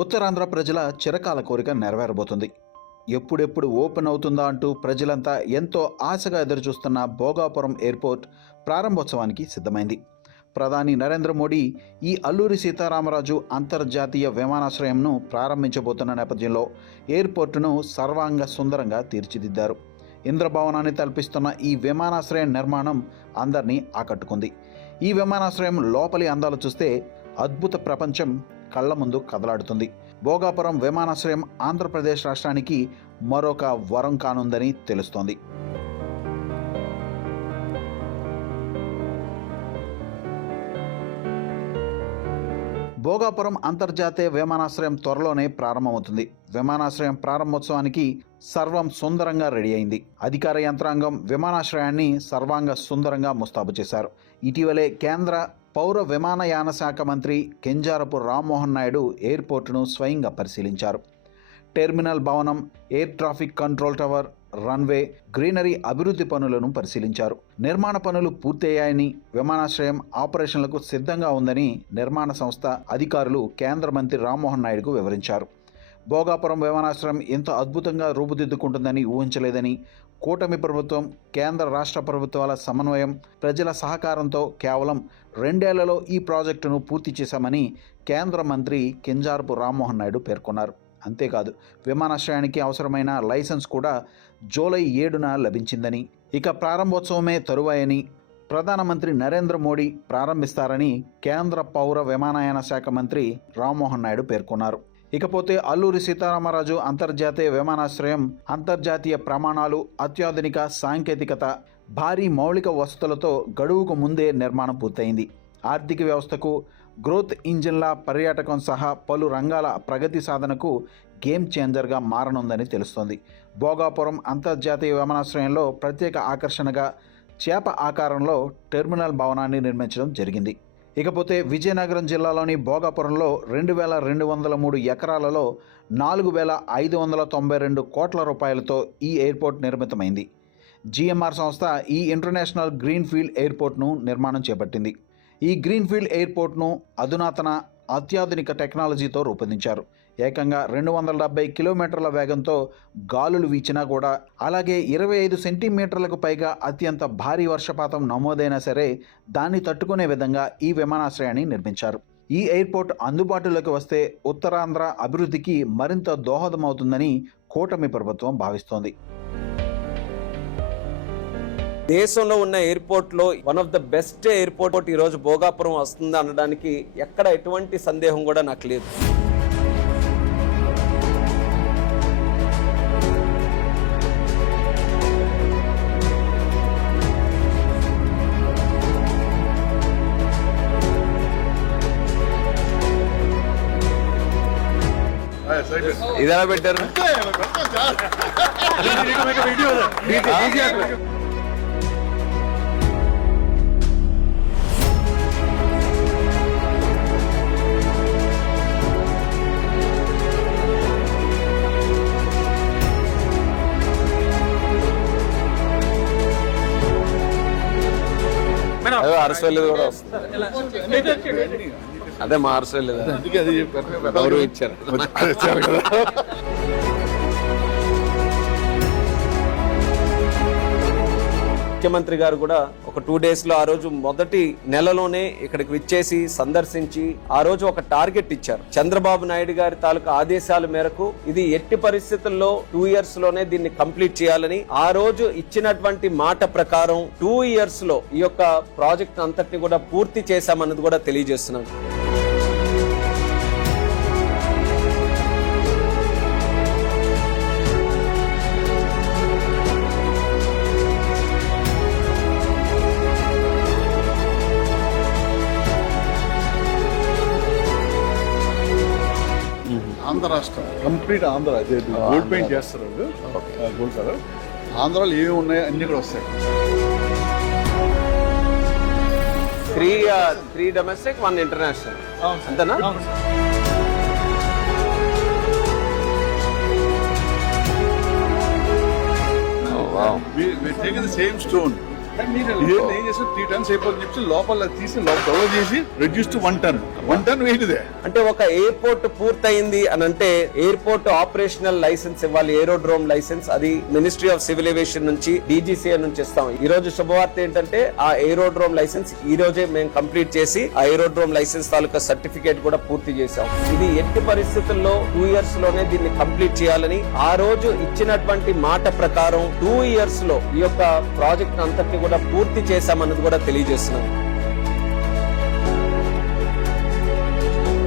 ఉత్తరాంధ్ర ప్రజల చిరకాల కోరిక నెరవేరబోతుంది. ఎప్పుడెప్పుడు ఓపెన్ అవుతుందా అంటూ ప్రజలంతా ఎంతో ఆశగా ఎదురుచూస్తున్న భోగాపురం ఎయిర్పోర్ట్ ప్రారంభోత్సవానికి సిద్ధమైంది. ప్రధాని నరేంద్ర మోడీ ఈ అల్లూరి సీతారామరాజు అంతర్జాతీయ విమానాశ్రయంను ప్రారంభించబోతున్న నేపథ్యంలో ఎయిర్పోర్టును సర్వాంగ సుందరంగా తీర్చిదిద్దారు. ఇంద్రభవనాన్ని తలపిస్తున్న ఈ విమానాశ్రయం నిర్మాణం అందరినీ ఆకట్టుకుంది. ఈ విమానాశ్రయం లోపలి అందాలు చూస్తే అద్భుత ప్రపంచం కళ్ల ముందు కదలాడుతుంది. భోగాపురం విమానాశ్రయం ఆంధ్రప్రదేశ్ రాష్ట్రానికి మరొక వరం కానుందని తెలుస్తోంది. భోగాపురం అంతర్జాతీయ విమానాశ్రయం త్వరలోనే ప్రారంభమవుతుంది. విమానాశ్రయం ప్రారంభోత్సవానికి సర్వం సుందరంగా రెడీ అయింది. అధికార యంత్రాంగం విమానాశ్రయాన్ని సర్వాంగ సుందరంగా ముస్తాబు చేశారు. ఇటీవలే కేంద్ర పౌర విమానయాన శాఖ మంత్రి కింజారపు రామ్మోహన్ నాయుడు ఎయిర్పోర్టును స్వయంగా పరిశీలించారు. టెర్మినల్ భవనం, air traffic control tower, runway, greenery అభివృద్ధి పనులను పరిశీలించారు. నిర్మాణ పనులు పూర్తయ్యాయని, విమానాశ్రయం ఆపరేషన్లకు సిద్ధంగా ఉందని నిర్మాణ సంస్థ అధికారులు కేంద్ర మంత్రి రామ్మోహన్ నాయుడుకు వివరించారు. భోగాపురం విమానాశ్రయం ఇంత అద్భుతంగా రూపుదిద్దుకుంటుందని ఊహించలేదని, కూటమి ప్రభుత్వం, కేంద్ర రాష్ట్ర ప్రభుత్వాల సమన్వయం, ప్రజల సహకారంతో కేవలం 2 ఏళ్లలో ఈ ప్రాజెక్టును పూర్తి చేశామని కేంద్ర మంత్రి కింజారపు రామ్మోహన్ నాయుడు పేర్కొన్నారు. అంతేకాదు, విమానాశ్రయానికి అవసరమైన లైసెన్స్ కూడా జూలై 7న లభించిందని, ఇక ప్రారంభోత్సవమే తరువాయని, ప్రధానమంత్రి నరేంద్ర మోడీ ప్రారంభిస్తారని కేంద్ర పౌర విమానయాన శాఖ మంత్రి రామ్మోహన్ నాయుడు పేర్కొన్నారు. ఇకపోతే అల్లూరి సీతారామరాజు అంతర్జాతీయ విమానాశ్రయం అంతర్జాతీయ ప్రమాణాలు, అత్యాధునిక సాంకేతికత, భారీ మౌలిక వసతులతో గడువుకు ముందే నిర్మాణం పూర్తయింది. ఆర్థిక వ్యవస్థకు గ్రోత్ ఇంజిన్ల, పర్యాటకం సహా పలు రంగాల ప్రగతి సాధనకు గేమ్ చేంజర్గా మారనుందని తెలుస్తోంది. భోగాపురం అంతర్జాతీయ విమానాశ్రయంలో ప్రత్యేక ఆకర్షణగా చేప ఆకారంలో టెర్మినల్ భవనాన్ని నిర్మించడం జరిగింది. ఇకపోతే విజయనగరం జిల్లాలోని భోగాపురంలో 2203 ఎకరాలలో 4592 కోట్ల రూపాయలతో ఈ ఎయిర్పోర్ట్ నిర్మితమైంది. జిఎంఆర్ సంస్థ ఈ ఇంటర్నేషనల్ గ్రీన్ఫీల్డ్ ఎయిర్పోర్ట్ను నిర్మాణం చేపట్టింది. ఈ గ్రీన్ఫీల్డ్ ఎయిర్పోర్ట్ను అధునాతన అత్యాధునిక టెక్నాలజీతో రూపొందించారు. ఏకంగా 270 కిలోమీటర్ల వేగంతో గాలులు వీచినా కూడా, అలాగే 25 సెంటీమీటర్లకు పైగా అత్యంత భారీ వర్షపాతం నమోదైనా సరే దాన్ని తట్టుకునే విధంగా ఈ విమానాశ్రయాన్ని నిర్మించారు. ఈ ఎయిర్పోర్ట్ అందుబాటులోకి వస్తే ఉత్తరాంధ్ర అభివృద్ధికి మరింత దోహదమవుతుందని కూటమి ప్రభుత్వం భావిస్తోంది. దేశంలో ఉన్న ఎయిర్పోర్ట్లో one of the best airport ఈరోజు భోగాపురం వస్తుంది అనడానికి ఎక్కడ ఎటువంటి సందేహం కూడా నాకు లేదు. ఇది ఎలా పెట్టారు? అరసలేదు కూడా వస్తుంది. అదే మా అరసలేదు గౌరవం ఇచ్చారు. ముఖ్యమంత్రి గారు కూడా ఒక 2 days లో ఆ రోజు మొదటి నెలలోనే ఇక్కడికి విచ్చేసి సందర్శించి ఆ రోజు ఒక టార్గెట్ ఇచ్చారు. చంద్రబాబు నాయుడు గారి తాలూకా ఆదేశాల మేరకు ఇది ఎట్టి పరిస్థితుల్లో 2 years లోనే దీన్ని కంప్లీట్ చేయాలని ఆ రోజు ఇచ్చినటువంటి మాట ప్రకారం 2 years లో ఈ యొక్క ప్రాజెక్ట్ అంతటిని కూడా పూర్తి చేశామన్నది కూడా తెలియజేస్తున్నాను. ఆంధ్ర రాష్ట్రం కంప్లీట్ ఆంధ్ర గోల్డ్ పెయింట్ చేస్తారు వాళ్ళు. గోల్డ్ కలర్ ఆంధ్రాలో ఏమి ఉన్నాయో అన్ని కూడా వస్తాయి. 3 domestic, 1 international. అంతేనా? We're taking the same stone. ఇదేంటి ఏం చేస్తే 3 టన్స్ అయిపోతుంది చెప్పి లోపల తీసి డెవలప్ చేసి reduce to 1 ton. 1 ton weight ఇదే. అంటే ఒక ఎయిర్పోర్ట్ పూర్తయింది అని అంటే ఎయిర్పోర్ట్ ఆపరేషనల్ లైసెన్స్ ఇవ్వాలి, ఏరోడ్రోమ్ లైసెన్స్. అది మినిస్ట్రీ ఆఫ్ సివిల్ ఏవియేషన్ నుంచి DGCA నుంచి ఇస్తాం. ఈ రోజు శుభవార్త ఏంటంటే ఆ ఏరోడ్రోమ్ లైసెన్స్ ఈ రోజే మేము కంప్లీట్ చేసి ఆ ఏరోడ్రోమ్ లైసెన్స్ తాలూకా సర్టిఫికేట్ కూడా పూర్తి చేశాం. ఇది ఎట్టి పరిస్థితుల్లో 2 years లోనే దీన్ని కంప్లీట్ చేయాలని ఆ రోజు ఇచ్చినటువంటి మాట ప్రకారం 2 years లో ఈ యొక్క ప్రాజెక్ట్ అంతటిని కూడా పూర్తి చేశామన్నది కూడా తెలియజేస్తున్నాం.